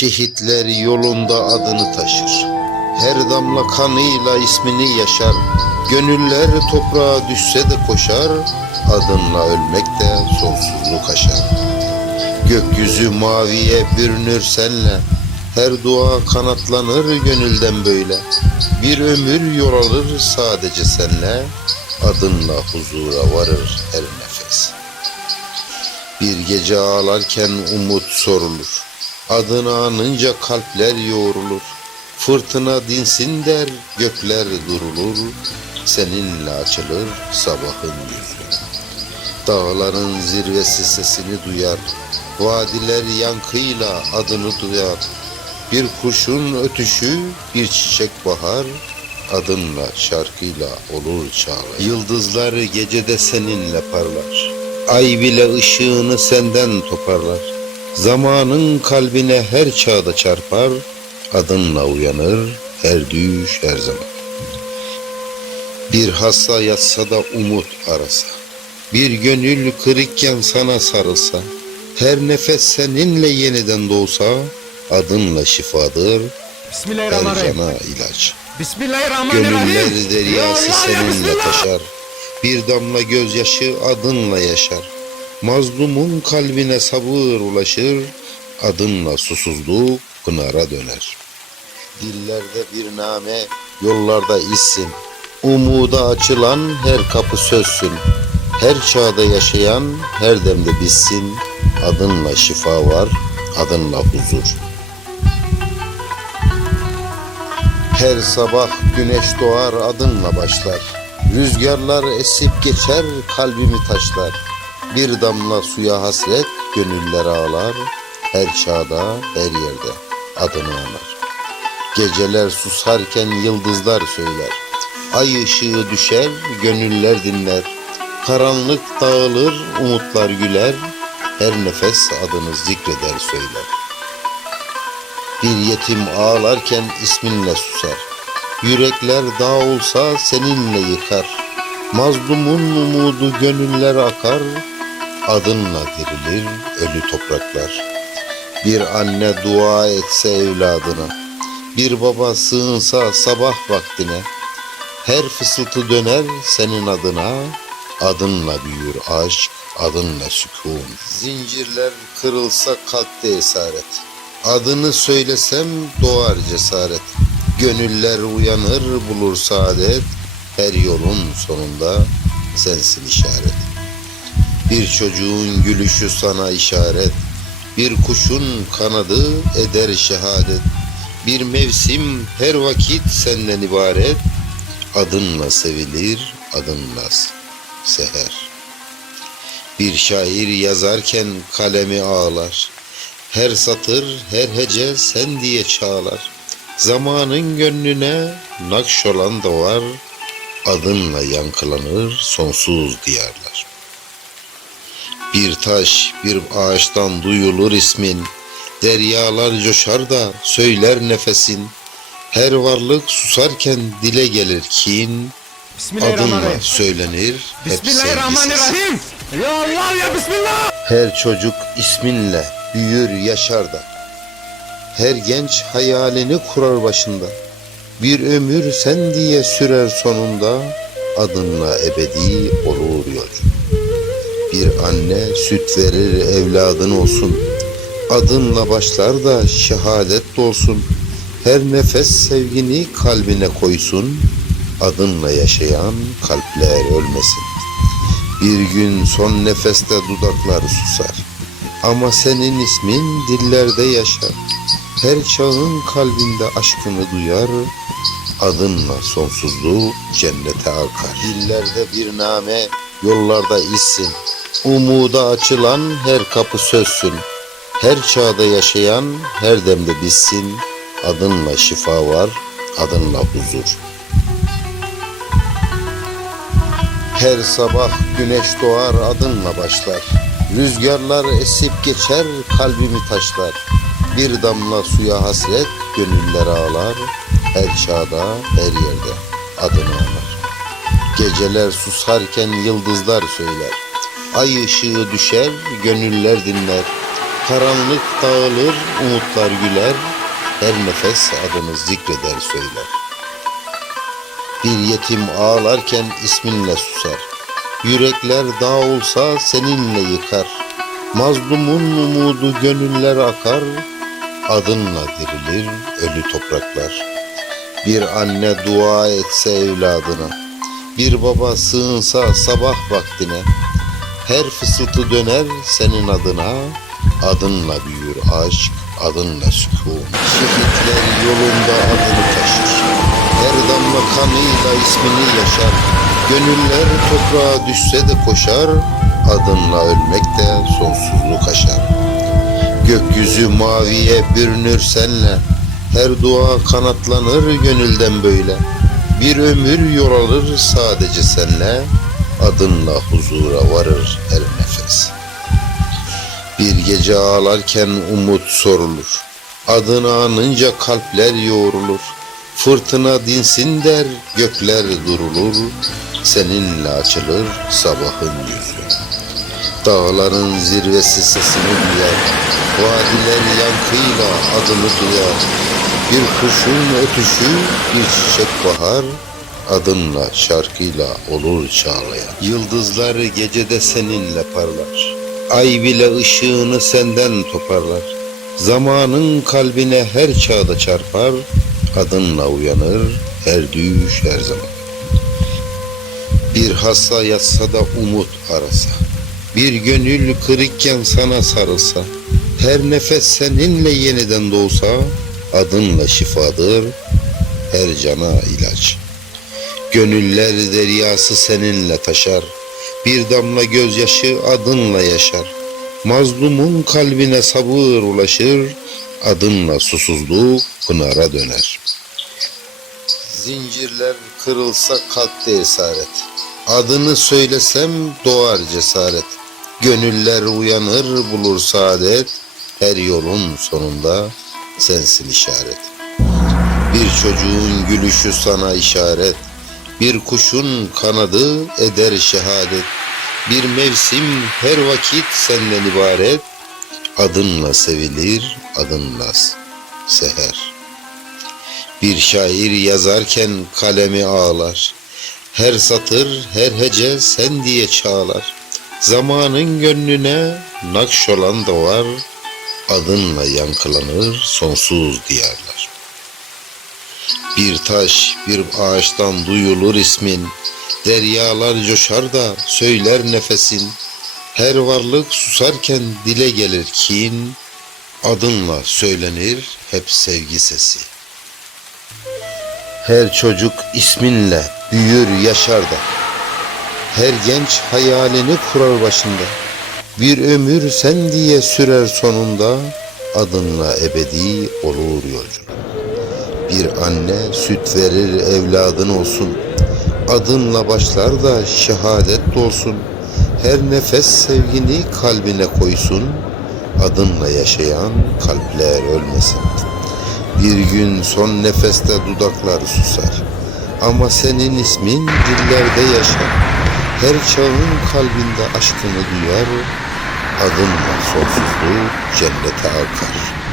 Şehitler yolunda adını taşır. Her damla kanıyla ismini yaşar. Gönüller toprağa düşse de koşar. Adınla ölmek de sonsuzluk aşar. Gökyüzü maviye bürünür senle. Her dua kanatlanır gönülden böyle. Bir ömür yol alır sadece senle. Adınla huzura varır her nefes. Bir gece ağlarken umut sorulur. Adını anınca kalpler yoğrulur. Fırtına dinsin der, gökler durulur. Seninle açılır sabahın yüzü. Dağların zirvesi sesini duyar. Vadiler yankıyla adını duyar. Bir kuşun ötüşü, bir çiçek bahar. Adınla, şarkıyla olur çağlar. Yıldızlar gecede seninle parlar. Ay bile ışığını senden toparlar. Zamanın kalbine her çağda çarpar. Adınla uyanır her düş her zaman. Bir hasta yatsa da umut arasa. Bir gönül kırıkken sana sarılsa. Her nefes seninle yeniden doğsa. Adınla şifadır her cana ilaç. Bismillahirrahmanirrahim. Gönüller deryası seninle taşar. Bir damla gözyaşı adınla yaşar. Mazlumun kalbine sabır ulaşır. Adınla susuzluk pınara döner. Dillerde bir name, yollarda isim. Umuda açılan her kapı sözsün. Her çağda yaşayan her demde bizsin. Adınla şifa var, adınla huzur. Her sabah güneş doğar adınla başlar. Rüzgarlar esip geçer kalbimi taşlar. Bir damla suya hasret gönüller ağlar. Her çağda her yerde adını anar. Geceler susarken yıldızlar söyler. Ay ışığı düşer gönüller dinler. Karanlık dağılır umutlar güler. Her nefes adını zikreder söyler. Bir yetim ağlarken isminle susar. Yürekler dağ olsa seninle yıkar. Mazlumun umudu gönüller akar. Adınla dirilir ölü topraklar. Bir anne dua etse evladına. Bir baba sığınsa sabah vaktine. Her fısıltı döner senin adına. Adınla büyür aşk, adınla sükun. Zincirler kırılsa kalpte esaret. Adını söylesem doğar cesaret. Gönüller uyanır bulur saadet. Her yolun sonunda sensin işaret. Bir çocuğun gülüşü sana işaret. Bir kuşun kanadı eder şehadet. Bir mevsim her vakit senden ibaret. Adınla sevilir, adınla seher. Bir şair yazarken kalemi ağlar. Her satır, her hece sen diye çağlar. Zamanın gönlüne nakş olan da var. Adınla yankılanır sonsuz diyarlar. Bir taş, bir ağaçtan duyulur ismin. Deryalar coşar da söyler nefesin. Her varlık susarken dile gelir kin. Adınla söylenir hep. Bismillahirrahmanirrahim. Ya Allah ya Bismillah. Her çocuk isminle büyür yaşar da. Her genç hayalini kurar başında. Bir ömür sen diye sürer sonunda. Adınla ebedi olur yolcu. Bir anne süt verir evladın olsun. Adınla başlar da şehadet dolsun. Her nefes sevgini kalbine koysun. Adınla yaşayan kalpler ölmesin. Bir gün son nefeste dudaklar susar. Ama senin ismin dillerde yaşar. Her çağın kalbinde aşkını duyar. Adınla sonsuzluğu cennete akar. Dillerde bir name, yollarda izsin. Umuda açılan her kapı sözsün. Her çağda yaşayan her demde bizsin. Adınla şifa var, adınla huzur. Her sabah güneş doğar adınla başlar. Rüzgarlar esip geçer kalbimi taşlar. Bir damla suya hasret gönüller ağlar. Her çağda her yerde adını anar. Geceler susarken yıldızlar söyler. Ay ışığı düşer gönüller dinler. Karanlık dağılır, umutlar güler, her nefes adını zikreder söyler. Bir yetim ağlarken isminle susar. Yürekler dağ olsa seninle yıkar. Mazlumun umudu gönüller akar. Adınla dirilir ölü topraklar. Bir anne dua etse evladına. Bir baba sığınsa sabah vaktine. Her fısıltı döner senin adına. Adınla büyür aşk, adınla sükun. Şehitler yolunda adını taşır. Her damla kanıyla ismini yaşar. Gönüller toprağa düşse de koşar. Adınla ölmek de sonsuzluk aşar. Gökyüzü maviye bürünür senle. Her dua kanatlanır gönülden böyle. Bir ömür yol sadece senle. Adınla huzura varır her nefes. Bir gece ağlarken umut sorulur. Adını anınca kalpler yoğrulur. Fırtına dinsin der, gökler durulur. Seninle açılır sabahın yüzü. Dağların zirvesi sesini duyar. Vadiler yankıyla adını duyar. Bir kuşun ötüşü, bir çiçek bahar. Adınla şarkıyla olur çağlayan. Yıldızlar gecede seninle parlar. Ay bile ışığını senden toparlar. Zamanın kalbine her çağda çarpar. Adınla uyanır her düş her zaman. Bir hasta yatsa da umut arasa. Bir gönül kırıkken sana sarılsa. Her nefes seninle yeniden doğsa. Adınla şifadır her cana ilaç. Gönüller deryası seninle taşar. Bir damla gözyaşı adınla yaşar. Mazlumun kalbine sabır ulaşır. Adınla susuzluk pınara döner. Zincirler kırılsa kalpte esaret. Adını söylesem doğar cesaret. Gönüller uyanır bulur saadet. Her yolun sonunda sensin işaret. Bir çocuğun gülüşü sana işaret. Bir kuşun kanadı eder şehadet. Bir mevsim her vakit senden ibaret. Adınla sevilir, adınla seher. Bir şair yazarken kalemi ağlar. Her satır, her hece sen diye çağlar. Zamanın gönlüne nakş olan da var. Adınla yankılanır sonsuz diyarlar. Bir taş, bir ağaçtan duyulur ismin. Deryalar coşar da söyler nefesin. Her varlık susarken dile gelir kin. Adınla söylenir hep sevgi sesi. Her çocuk isminle büyür yaşar da. Her genç hayalini kurar başında. Bir ömür sen diye sürer sonunda. Adınla ebedi olur yolculuk. Bir anne süt verir evladın olsun. Adınla başlar da şehadet dolsun. Her nefes sevgini kalbine koysun. Adınla yaşayan kalpler ölmesin. Bir gün son nefeste dudaklar susar. Ama senin ismin dillerde yaşar. Her çağın kalbinde aşkını duyar. Adınla sonsuzluk cennete akar.